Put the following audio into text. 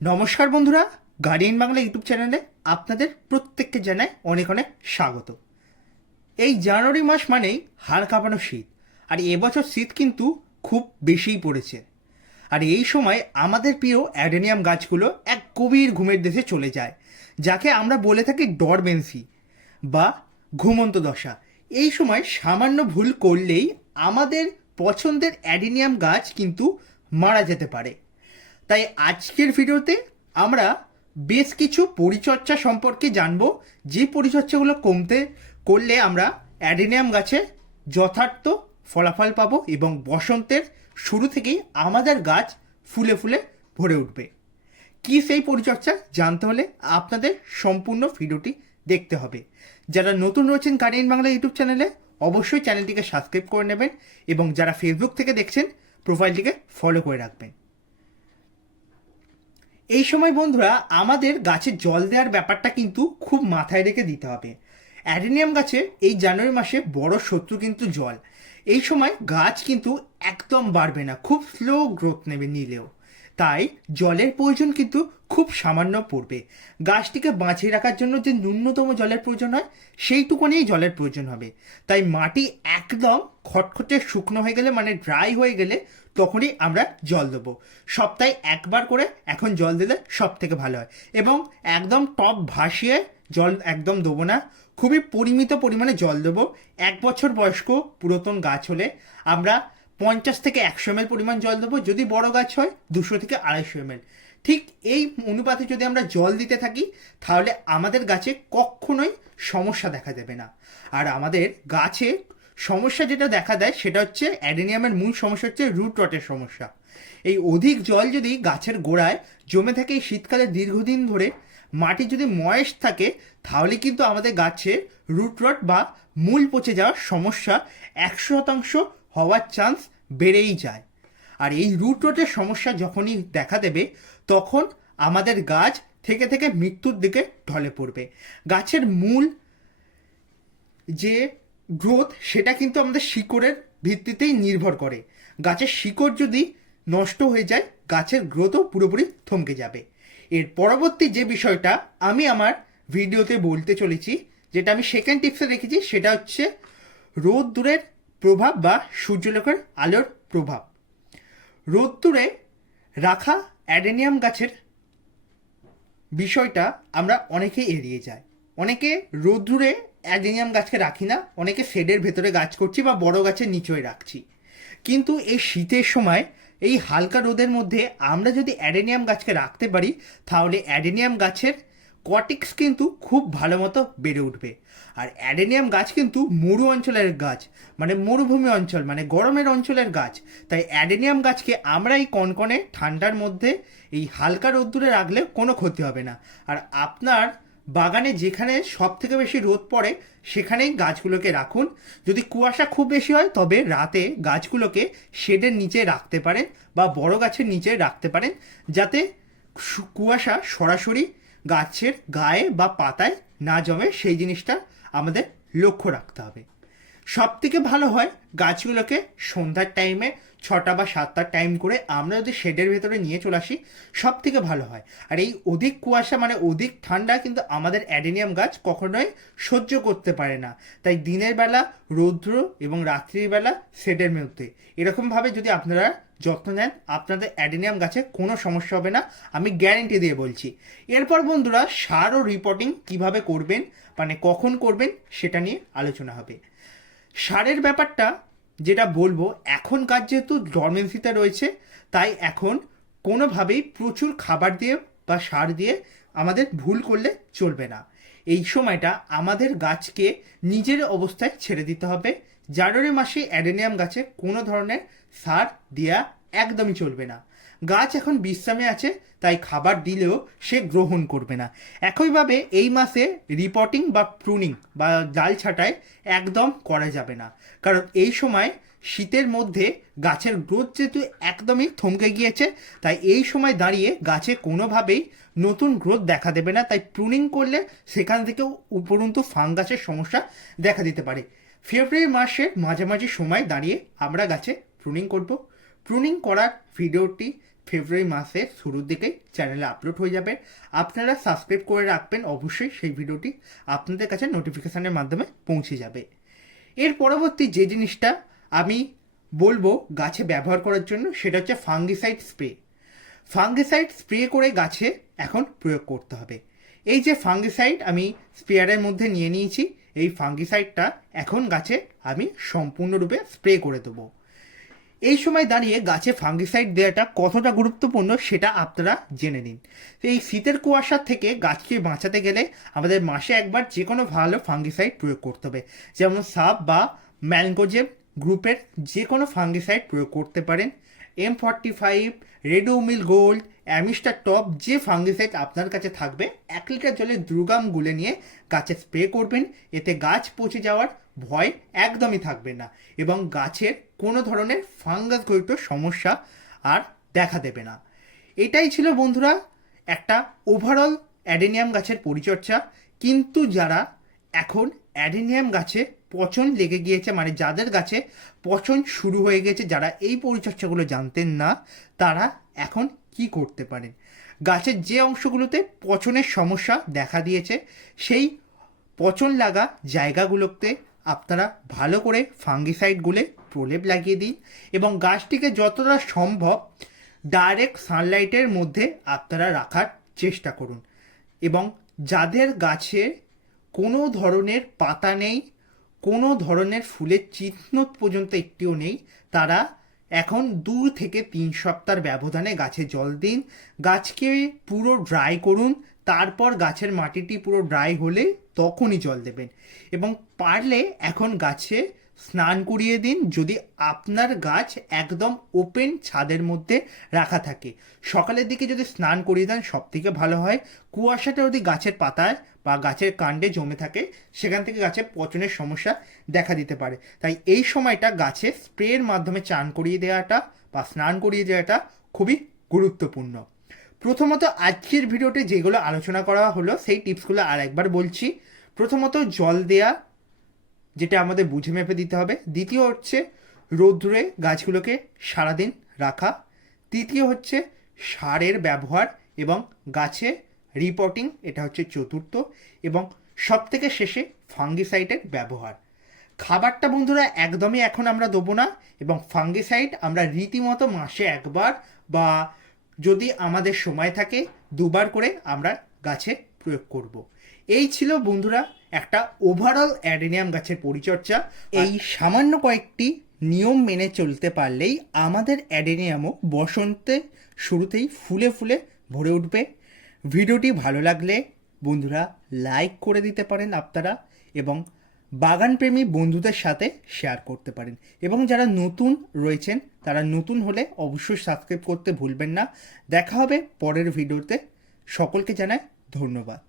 নমস্কার বন্ধুরা, guardian Bangla YouTube চ্যানেলে আপনাদের প্রত্যেককে জানাই অনেক অনেক স্বাগত। এই জানুয়ারি মাস মানেই হাড় কাঁপানো শীত, আর এবছর শীত কিন্তু খুব বেশিই পড়েছে। আর এই সময় আমাদের প্রিয় অ্যাডেনিয়াম গাছগুলো এক গভীর ঘুমের দেশে চলে যায়, যাকে আমরা বলে থাকি ডরমেন্সি বা ঘুমন্ত দশা। এই সময় সামান্য ভুল করলেই আমাদের পছন্দের অ্যাডেনিয়াম গাছ কিন্তু মারা যেতে পারে। তাই আজকের ভিডিওতে আমরা বেশ কিছু পরিচর্যা সম্পর্কে জানব, যে পরিচর্যাগুলো করলে আমরা অ্যাডেনিয়াম গাছে যথার্থ ফলাফল পাবো এবং বসন্তের শুরু থেকেই আমাদের গাছ ফুলে ফুলে ভরে উঠবে। কি সেই পরিচর্যা জানতে হলে আপনাদের সম্পূর্ণ ভিডিওটি দেখতে হবে। যারা নতুন রয়েছেন গার্ডিয়ান বাংলা ইউটিউব চ্যানেলে, অবশ্যই চ্যানেলটিকে সাবস্ক্রাইব করে নেবেন এবং যারা ফেসবুক থেকে দেখছেন প্রোফাইলটিকে ফলো করে রাখবেন। এই সময় বন্ধুরা আমাদের গাছে জল দেওয়ার ব্যাপারটা কিন্তু খুব মাথায় রেখে দিতে হবে। অ্যাডেনিয়াম গাছে এই জানুয়ারি মাসে বড় শত্রু কিন্তু জল। এই সময় গাছ কিন্তু একদম বাড়বে না, খুব স্লো গ্রোথ নেবে নিলেও। তাই জলের প্রয়োজন কিন্তু খুব সামান্য পড়বে। গাছটিকে বাঁচিয়ে রাখার জন্য যে ন্যূনতম জলের প্রয়োজন হয় সেইটুকুনি জলের প্রয়োজন হবে। তাই মাটি একদম খটখটে শুকনো হয়ে গেলে, মানে ড্রাই হয়ে গেলে, তখনই আমরা জল দেবো। সপ্তাহে একবার করে এখন জল দিলে সব থেকে ভালো হয়। এবং একদম টপ ভাসিয়ে জল একদম দেবো না, খুবই পরিমিত পরিমাণে জল দেবো। 1 বছর বয়স্ক পুরাতন গাছ হলে আমরা 50 থেকে 100 ml পরিমাণ জল দেবো। যদি বড় গাছ হয় 200 থেকে 250 ml। ঠিক এই অনুপাতে যদি আমরা জল দিতে থাকি তাহলে আমাদের গাছে কখনোই সমস্যা দেখা দেবে না। আর আমাদের গাছে সমস্যা যেটা দেখা দেয় সেটা হচ্ছে অ্যাডেনিয়ামের মূল সমস্যা হচ্ছে রুট রটের সমস্যা। এই অধিক জল যদি গাছের গোড়ায় জমে থাকে এই শীতকালে দীর্ঘদিন ধরে, মাটি যদি ময়েস্ট থাকে, তাহলে কিন্তু আমাদের গাছে রুট রট বা মূল পচে যাওয়ার সমস্যা 100% হওয়ার চান্স বেড়েই যায়। আর এই রুট রটের সমস্যা যখনই দেখা দেবে তখন আমাদের গাছ থেকে থেকে মৃত্যুর দিকে ঢলে পড়বে। গাছের মূল যে গ্রোথ সেটা কিন্তু আমাদের শিকড়ের ভিত্তিতেই নির্ভর করে। গাছের শিকড় যদি নষ্ট হয়ে যায় গাছের গ্রোথও পুরোপুরি থমকে যাবে। এর পরবর্তী যে বিষয়টা আমি আমার ভিডিওতে বলতে চলেছি, যেটা আমি সেকেন্ড টিপসে রেখেছি, সেটা হচ্ছে রোদ্দুরের প্রভাব বা সূর্যালোকের আলোর প্রভাব। রোদ্দুরে রাখা অ্যাডেনিয়াম গাছের বিষয়টা আমরা অনেকেই এড়িয়ে যাই। অনেকে রোদ্দুরে অ্যাডেনিয়াম গাছকে রাখি না, অনেকে শেডের ভেতরে গাছ করছি বা বড় গাছের নিচয়ে রাখছি। কিন্তু এই শীতের সময় এই হালকা রোদের মধ্যে আমরা যদি অ্যাডেনিয়াম গাছকে রাখতে পারি তাহলে অ্যাডেনিয়াম গাছের কটিক্স কিন্তু খুব ভালো মতো বেড়ে উঠবে। আর অ্যাডেনিয়াম গাছ কিন্তু মরু অঞ্চলের গাছ, মানে মরুভূমি অঞ্চল, মানে গরমের অঞ্চলের গাছ। তাই অ্যাডেনিয়াম গাছকে আমরা এই কনকনে ঠান্ডার মধ্যে এই হালকা রোদ্দুরে রাখলে কোনো ক্ষতি হবে না। আর আপনার বাগানে যেখানে সব থেকে বেশি রোদ পড়ে সেখানেই গাছগুলোকে রাখুন। যদি কুয়াশা খুব বেশি হয় তবে রাতে গাছগুলোকে শেডের নিচে রাখতে পারেন বা বড় গাছের নিচে রাখতে পারেন, যাতে কুয়াশা সরাসরি গাছের গায়ে বা পাতায় না জমে। সেই জিনিসটা আমাদের লক্ষ্য রাখতে হবে। সব থেকে ভালো হয় গাছগুলোকে সন্ধ্যার টাইমে 6টা বা 7টার টাইম করে আমরা যদি শেডের ভেতরে নিয়ে চলে আসি সব থেকে ভালো হয়। আর এই অধিক কুয়াশা মানে অধিক ঠান্ডা কিন্তু আমাদের অ্যাডেনিয়াম গাছ কখনোই সহ্য করতে পারে না। তাই দিনের বেলা রৌদ্র এবং রাত্রির বেলা শেডের মধ্যে এরকমভাবে যদি আপনারা যত্ন নেন আপনাদের অ্যাডেনিয়াম গাছে কোনো সমস্যা হবে না, আমি গ্যারেন্টি দিয়ে বলছি। এরপর বন্ধুরা সার ও রিপোর্টিং কিভাবে করবেন, মানে কখন করবেন, সেটা নিয়ে আলোচনা হবে। সারের ব্যাপারটা যেটা বলবো, এখন গাছ যেহেতু ডরমেন্সিতে রয়েছে তাই এখন কোনোভাবেই প্রচুর খাবার দিয়ে বা সার দিয়ে আমাদের ভুল করলে চলবে না। এই সময়টা আমাদের গাছকে নিজের অবস্থায় ছেড়ে দিতে হবে। জানুয়ারি মাসে অ্যাডেনিয়াম গাছে কোনো ধরনের সার দেওয়া একদমই চলবে না। গাছ এখন বিশ্রামে আছে তাই খাবার দিলেও সে গ্রহণ করবে না। একইভাবে এই মাসে রিপোর্টিং বা প্রুনিং বা ডাল ছাঁটাই একদম করা যাবে না, কারণ এই সময় শীতের মধ্যে গাছের গ্রোথ যেহেতু একদমই থমকে গিয়েছে, তাই এই সময় দাঁড়িয়ে গাছে কোনোভাবেই নতুন গ্রোথ দেখা দেবে না। তাই প্রুনিং করলে সেখান থেকেও উপরন্তু ফাঙ্গাসের সমস্যা দেখা দিতে পারে। ফেব্রুয়ারি মাসের মাঝামাঝি সময় দাঁড়িয়ে আমরা গাছে প্রুনিং করব। প্রুনিং করার ভিডিওটি ফেব্রুয়ারি মাসের শুরুর দিকেই চ্যানেলে আপলোড হয়ে যাবে। আপনারা সাবস্ক্রাইব করে রাখবেন, অবশ্যই সেই ভিডিওটি আপনাদের কাছে নোটিফিকেশানের মাধ্যমে পৌঁছে যাবে। এর পরবর্তী যে জিনিসটা আমি বলবো গাছে ব্যবহার করার জন্য সেটা হচ্ছে ফাঙ্গিসাইড স্প্রে। ফাঙ্গিসাইড স্প্রে করে গাছে এখন প্রয়োগ করতে হবে। এই যে ফাঙ্গিসাইড আমি স্প্রেয়ারের মধ্যে নিয়ে নিয়েছি, এই ফাঙ্গিসাইডটা এখন গাছে আমি সম্পূর্ণরূপে স্প্রে করে দেবো। এই সময় দাঁড়িয়ে গাছে ফাঙ্গিসাইড দেওয়াটা কতটা গুরুত্বপূর্ণ সেটা আপনারা জেনে নিন। এই শীতের কুয়াশার থেকে গাছকে বাঁচাতে গেলে আমাদের মাসে একবার যে কোনো ভালো ফাঙ্গিসাইড প্রয়োগ করতে হবে। যেমন সাব বা ম্যানগোজেব গ্রুপের যে কোনো ফাঙ্গিসাইড প্রয়োগ করতে পারেন। M45, Ridomil gold, Amistar top, যে ফাঙ্গিসাইড আপনার কাছে থাকবে 1 লিটার জলে 2 গ্রাম গুলে নিয়ে গাছে স্প্রে করবেন। এতে গাছ পচে যাওয়ার ভয় একদমই থাকবে না এবং গাছের কোনো ধরনের ফাঙ্গাসজনিত সমস্যা আর দেখা দেবে না। এটাই ছিল বন্ধুরা একটা ওভারঅল অ্যাডেনিয়াম গাছের পরিচর্যা। কিন্তু যারা এখন অ্যাডেনিয়াম গাছে পচন লেগে গিয়েছে, মানে যাদের গাছে পচন শুরু হয়ে গেছে, যারা এই পরিচর্যাগুলো জানতেন না, তারা এখন কি করতে পারেন? গাছের যে অংশগুলোতে পচনের সমস্যা দেখা দিয়েছে সেই পচন লাগা জায়গাগুলোতে আপনারা ভালো করে ফাঙ্গিসাইড গুলে প্রলেপ লাগিয়ে দিন এবং গাছটিকে যতটা সম্ভব ডাইরেক্ট সানলাইটের মধ্যে আপনারা রাখার চেষ্টা করুন। এবং যাদের গাছে কোনো ধরনের পাতা নেই, কোনো ধরনের ফুলের চিহ্ন পর্যন্ত একটিও নেই, তারা এখন 2 থেকে 3 সপ্তাহের ব্যবধানে গাছে জল দিন। গাছকে পুরো ড্রাই করুন, তারপর গাছের মাটিটি পুরো ড্রাই হলে তখনই জল দেবেন। এবং পারলে এখন গাছে স্নান করিয়ে দিন যদি আপনার গাছ একদম ওপেন ছাদের মধ্যে রাখা থাকে। সকালের দিকে যদি স্নান করিয়ে দেন সব থেকে ভালো হয়। কুয়াশাটা যদি গাছের পাতায় বা গাছের কাণ্ডে জমে থাকে সেখান থেকে গাছের পচনের সমস্যা দেখা দিতে পারে। তাই এই সময়টা গাছে স্প্রের মাধ্যমে চান করিয়ে দেওয়াটা বা স্নান করিয়ে দেওয়াটা খুবই গুরুত্বপূর্ণ। প্রথমত আজকের ভিডিওতে যেগুলো আলোচনা করা হলো সেই টিপসগুলো আর একবার বলছি। প্রথমত জল দেয়া, যেটা আমাদের বুঝে মেপে দিতে হবে। দ্বিতীয় হচ্ছে রৌদ্রে গাছগুলোকে সারাদিন রাখা। তৃতীয় হচ্ছে সারের ব্যবহার এবং গাছে রিপোর্টিং, এটা হচ্ছে চতুর্থ। এবং সবথেকে শেষে ফাঙ্গিসাইডের ব্যবহার। খাবারটা বন্ধুরা একদমই এখন আমরা দেবো না এবং ফাঙ্গিসাইড আমরা রীতিমতো মাসে একবার বা যদি আমাদের সময় থাকে 2 বার করে আমরা গাছে প্রয়োগ করব। এই ছিল বন্ধুরা একটা ওভারঅল অ্যাডেনিয়াম গাছের পরিচর্যা। এই সামান্য কয়েকটি নিয়ম মেনে চলতে পারলেই আমাদের অ্যাডেনিয়ামও বসন্তে শুরুতেই ফুলে ফুলে ভরে উঠবে। ভিডিওটি ভালো লাগলে বন্ধুরা লাইক করে দিতে পারেন আপনারা এবং বাগানপ্রেমী বন্ধুদের সাথে শেয়ার করতে পারেন। এবং যারা নতুন রয়েছেন তারা নতুন হলে অবশ্যই সাবস্ক্রাইব করতে ভুলবেন না। দেখা হবে পরের ভিডিওতে। সকলকে জানাই ধন্যবাদ।